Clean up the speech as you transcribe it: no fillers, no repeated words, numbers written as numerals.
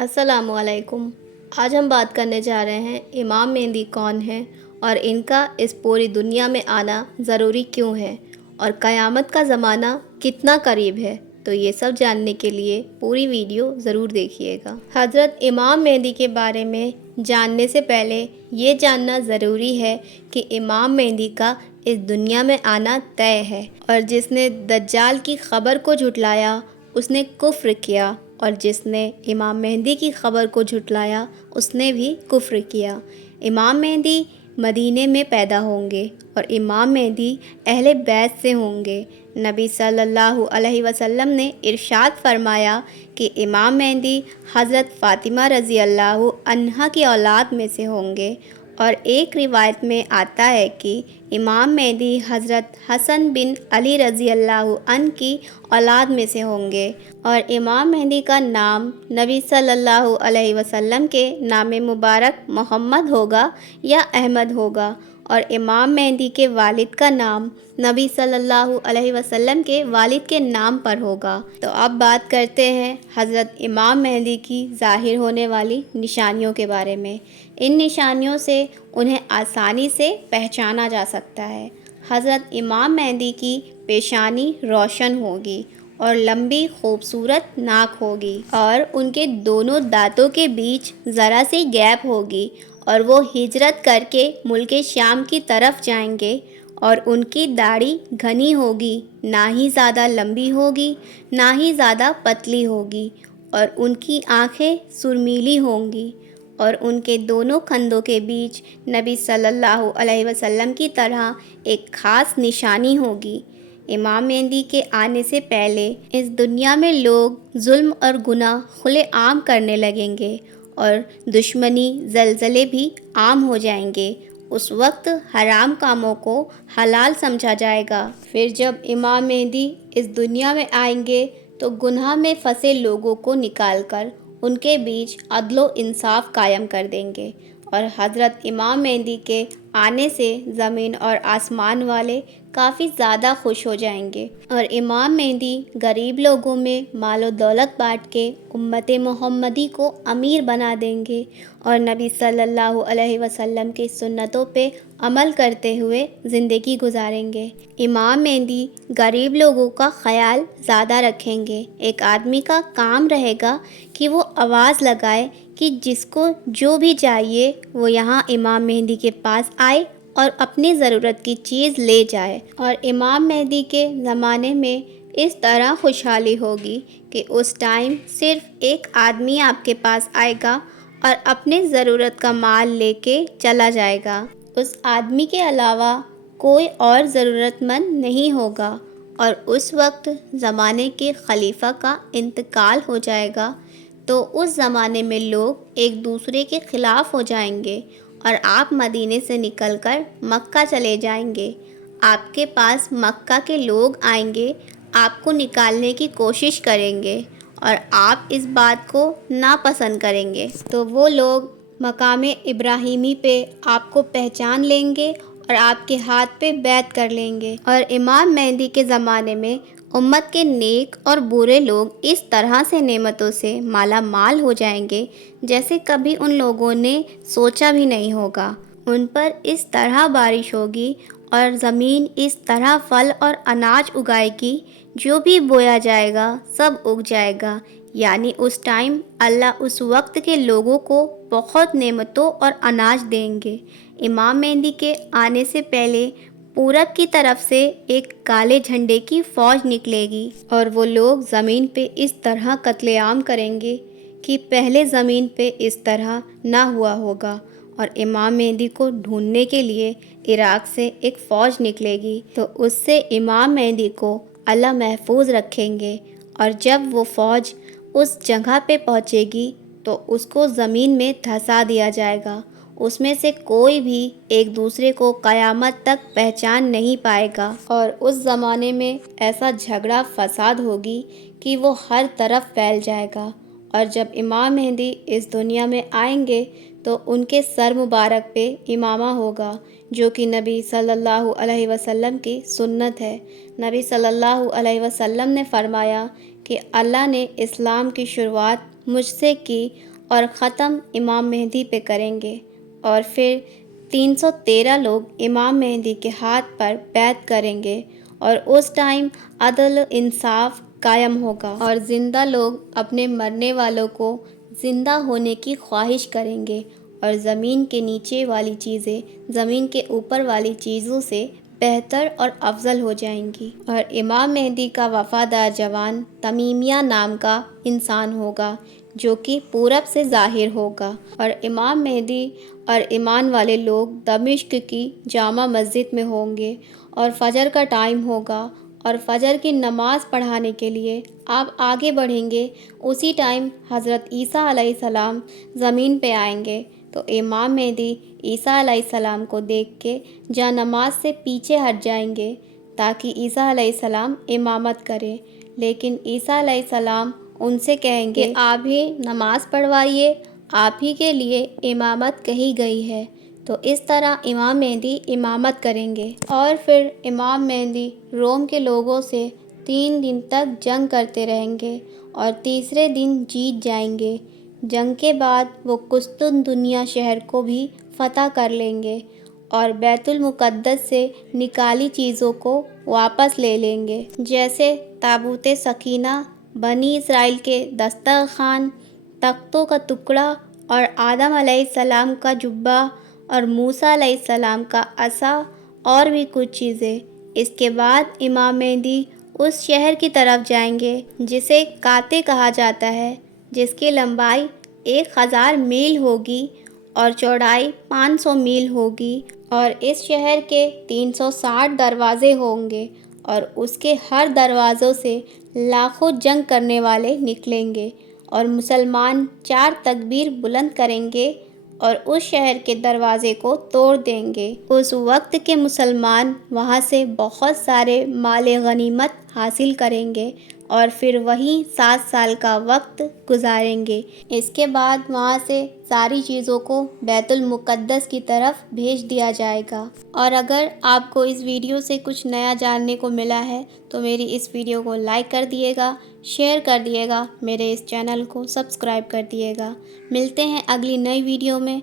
السلام علیکم۔ آج ہم بات کرنے جا رہے ہیں امام مہدی کون ہے اور ان کا اس پوری دنیا میں آنا ضروری کیوں ہے اور قیامت کا زمانہ کتنا قریب ہے۔ تو یہ سب جاننے کے لیے پوری ویڈیو ضرور دیکھیے گا۔ حضرت امام مہدی کے بارے میں جاننے سے پہلے یہ جاننا ضروری ہے کہ امام مہدی کا اس دنیا میں آنا طے ہے، اور جس نے دجال کی خبر کو جھٹلایا اس نے کفر کیا، اور جس نے امام مہدی کی خبر کو جھٹلایا اس نے بھی کفر کیا۔ امام مہدی مدینے میں پیدا ہوں گے اور امام مہدی اہل بیت سے ہوں گے۔ نبی صلی اللہ علیہ وسلم نے ارشاد فرمایا کہ امام مہدی حضرت فاطمہ رضی اللہ عنہا کی اولاد میں سے ہوں گے، اور ایک روایت میں آتا ہے کہ امام مہدی حضرت حسن بن علی رضی اللہ عنہ کی اولاد میں سے ہوں گے، اور امام مہدی کا نام نبی صلی اللہ علیہ وسلم کے نام مبارک محمد ہوگا یا احمد ہوگا، اور امام مہدی کے والد کا نام نبی صلی اللہ علیہ وسلم کے والد کے نام پر ہوگا۔ تو اب بات کرتے ہیں حضرت امام مہدی کی ظاہر ہونے والی نشانیوں کے بارے میں۔ ان نشانیوں سے انہیں آسانی سے پہچانا جا سکتا ہے۔ حضرت امام مہدی کی پیشانی روشن ہوگی اور لمبی خوبصورت ناک ہوگی، اور ان کے دونوں دانتوں کے بیچ ذرا سی گیپ ہوگی، اور وہ ہجرت کر کے ملک شام کی طرف جائیں گے، اور ان کی داڑھی گھنی ہوگی، نہ ہی زیادہ لمبی ہوگی نہ ہی زیادہ پتلی ہوگی، اور ان کی آنکھیں سرمیلی ہوں گی، اور ان کے دونوں کندھوں کے بیچ نبی صلی اللہ علیہ وسلم کی طرح ایک خاص نشانی ہوگی۔ امام مہدی کے آنے سے پہلے اس دنیا میں لوگ ظلم اور گناہ کھلے عام کرنے لگیں گے، اور دشمنی زلزلے بھی عام ہو جائیں گے۔ اس وقت حرام کاموں کو حلال سمجھا جائے گا۔ پھر جب امام مہدی اس دنیا میں آئیں گے تو گناہ میں پھنسے لوگوں کو نکال کر ان کے بیچ عدل و انصاف قائم کر دیں گے، اور حضرت امام مہدی کے آنے سے زمین اور آسمان والے کافی زیادہ خوش ہو جائیں گے، اور امام مہدی غریب لوگوں میں مال و دولت بانٹ کے امت محمدی کو امیر بنا دیں گے، اور نبی صلی اللہ علیہ وسلم کی سنتوں پہ عمل کرتے ہوئے زندگی گزاریں گے۔ امام مہدی غریب لوگوں کا خیال زیادہ رکھیں گے۔ ایک آدمی کا کام رہے گا کہ وہ آواز لگائے کہ جس کو جو بھی چاہیے وہ یہاں امام مہدی کے پاس آئے اور اپنی ضرورت کی چیز لے جائے، اور امام مہدی کے زمانے میں اس طرح خوشحالی ہوگی کہ اس ٹائم صرف ایک آدمی آپ کے پاس آئے گا اور اپنے ضرورت کا مال لے کے چلا جائے گا۔ اس آدمی کے علاوہ کوئی اور ضرورت مند نہیں ہوگا، اور اس وقت زمانے کے خلیفہ کا انتقال ہو جائے گا، تو اس زمانے میں لوگ ایک دوسرے کے خلاف ہو جائیں گے، اور آپ مدینے سے نکل کر مکہ چلے جائیں گے۔ آپ کے پاس مکہ کے لوگ آئیں گے، آپ کو نکالنے کی کوشش کریں گے، اور آپ اس بات کو ناپسند کریں گے، تو وہ لوگ مقام ابراہیمی پہ آپ کو پہچان لیں گے اور آپ کے ہاتھ پہ بیعت کر لیں گے۔ اور امام مہدی کے زمانے میں امت کے نیک اور برے لوگ اس طرح سے نعمتوں سے مالا مال ہو جائیں گے جیسے کبھی ان لوگوں نے سوچا بھی نہیں ہوگا۔ ان پر اس طرح بارش ہوگی اور زمین اس طرح پھل اور اناج اگائے گی، جو بھی بویا جائے گا سب اگ جائے گا۔ یعنی اس ٹائم اللہ اس وقت کے لوگوں کو بہت نعمتوں اور اناج دیں گے۔ امام مہدی کے آنے سے پہلے پورب کی طرف سے ایک کالے جھنڈے کی فوج نکلے گی، اور وہ لوگ زمین پہ اس طرح قتل عام کریں گے کہ پہلے زمین پہ اس طرح نہ ہوا ہوگا۔ اور امام مہدی کو ڈھونڈنے کے لیے عراق سے ایک فوج نکلے گی، تو اس سے امام مہدی کو اللہ محفوظ رکھیں گے، اور جب وہ فوج اس جگہ پہ پہنچے گی تو اس کو زمین میں دھسا دیا جائے گا۔ اس میں سے کوئی بھی ایک دوسرے کو قیامت تک پہچان نہیں پائے گا، اور اس زمانے میں ایسا جھگڑا فساد ہوگی کہ وہ ہر طرف پھیل جائے گا۔ اور جب امام مہدی اس دنیا میں آئیں گے تو ان کے سر مبارک پہ امامہ ہوگا، جو کہ نبی صلی اللہ علیہ وسلم کی سنت ہے۔ نبی صلی اللہ علیہ وسلم نے فرمایا کہ اللہ نے اسلام کی شروعات مجھ سے کی اور ختم امام مہدی پہ کریں گے، اور پھر 313 لوگ امام مہدی کے ہاتھ پر بیعت کریں گے، اور اس ٹائم عدل و انصاف قائم ہوگا، اور زندہ لوگ اپنے مرنے والوں کو زندہ ہونے کی خواہش کریں گے، اور زمین کے نیچے والی چیزیں زمین کے اوپر والی چیزوں سے بہتر اور افضل ہو جائیں گی، اور امام مہدی کا وفادار جوان تمیمیہ نام کا انسان ہوگا جو کہ پورب سے ظاہر ہوگا، اور امام مہدی اور ایمان والے لوگ دمشق کی جامع مسجد میں ہوں گے، اور فجر کا ٹائم ہوگا، اور فجر کی نماز پڑھانے کے لیے آپ آگے بڑھیں گے۔ اسی ٹائم حضرت عیسیٰ علیہ السلام زمین پہ آئیں گے، تو امام مہدی عیسیٰ علیہ السلام کو دیکھ کے جا نماز سے پیچھے ہٹ جائیں گے تاکہ عیسیٰ علیہ السلام امامت کرے، لیکن عیسیٰ علیہ السلام ان سے کہیں گے کہ آپ ہی نماز پڑھوائیے، آپ ہی کے لیے امامت کہی گئی ہے۔ تو اس طرح امام مہدی امامت کریں گے، اور پھر امام مہدی روم کے لوگوں سے 3 دن تک جنگ کرتے رہیں گے، اور تیسرے دن جیت جائیں گے۔ جنگ کے بعد وہ قسطنطنیہ شہر کو بھی فتح کر لیں گے، اور بیت المقدس سے نکالی چیزوں کو واپس لے لیں گے، جیسے تابوت سکینہ، بنی اسرائیل کے دسترخوان، تختوں کا ٹکڑا، اور آدم علیہ السلام کا جبہ، اور موسیٰ علیہ السلام کا عصا، اور بھی کچھ چیزیں۔ اس کے بعد امام مہدی اس شہر کی طرف جائیں گے جسے کاتے کہا جاتا ہے، جس کی لمبائی 1000 میل ہوگی اور چوڑائی 500 میل ہوگی، اور اس شہر کے 360 دروازے ہوں گے، اور اس کے ہر دروازوں سے لاکھوں جنگ کرنے والے نکلیں گے، اور مسلمان 4 تکبیر بلند کریں گے اور اس شہر کے دروازے کو توڑ دیں گے۔ اس وقت کے مسلمان وہاں سے بہت سارے مال غنیمت حاصل کریں گے، اور پھر وہیں 7 سال کا وقت گزاریں گے۔ اس کے بعد وہاں سے ساری چیزوں کو بیت المقدس کی طرف بھیج دیا جائے گا۔ اور اگر آپ کو اس ویڈیو سے کچھ نیا جاننے کو ملا ہے تو میری اس ویڈیو کو لائک کر دیے گا، شیئر کر دیے گا، میرے اس چینل کو سبسکرائب کر دیے گا۔ ملتے ہیں اگلی نئی ویڈیو میں۔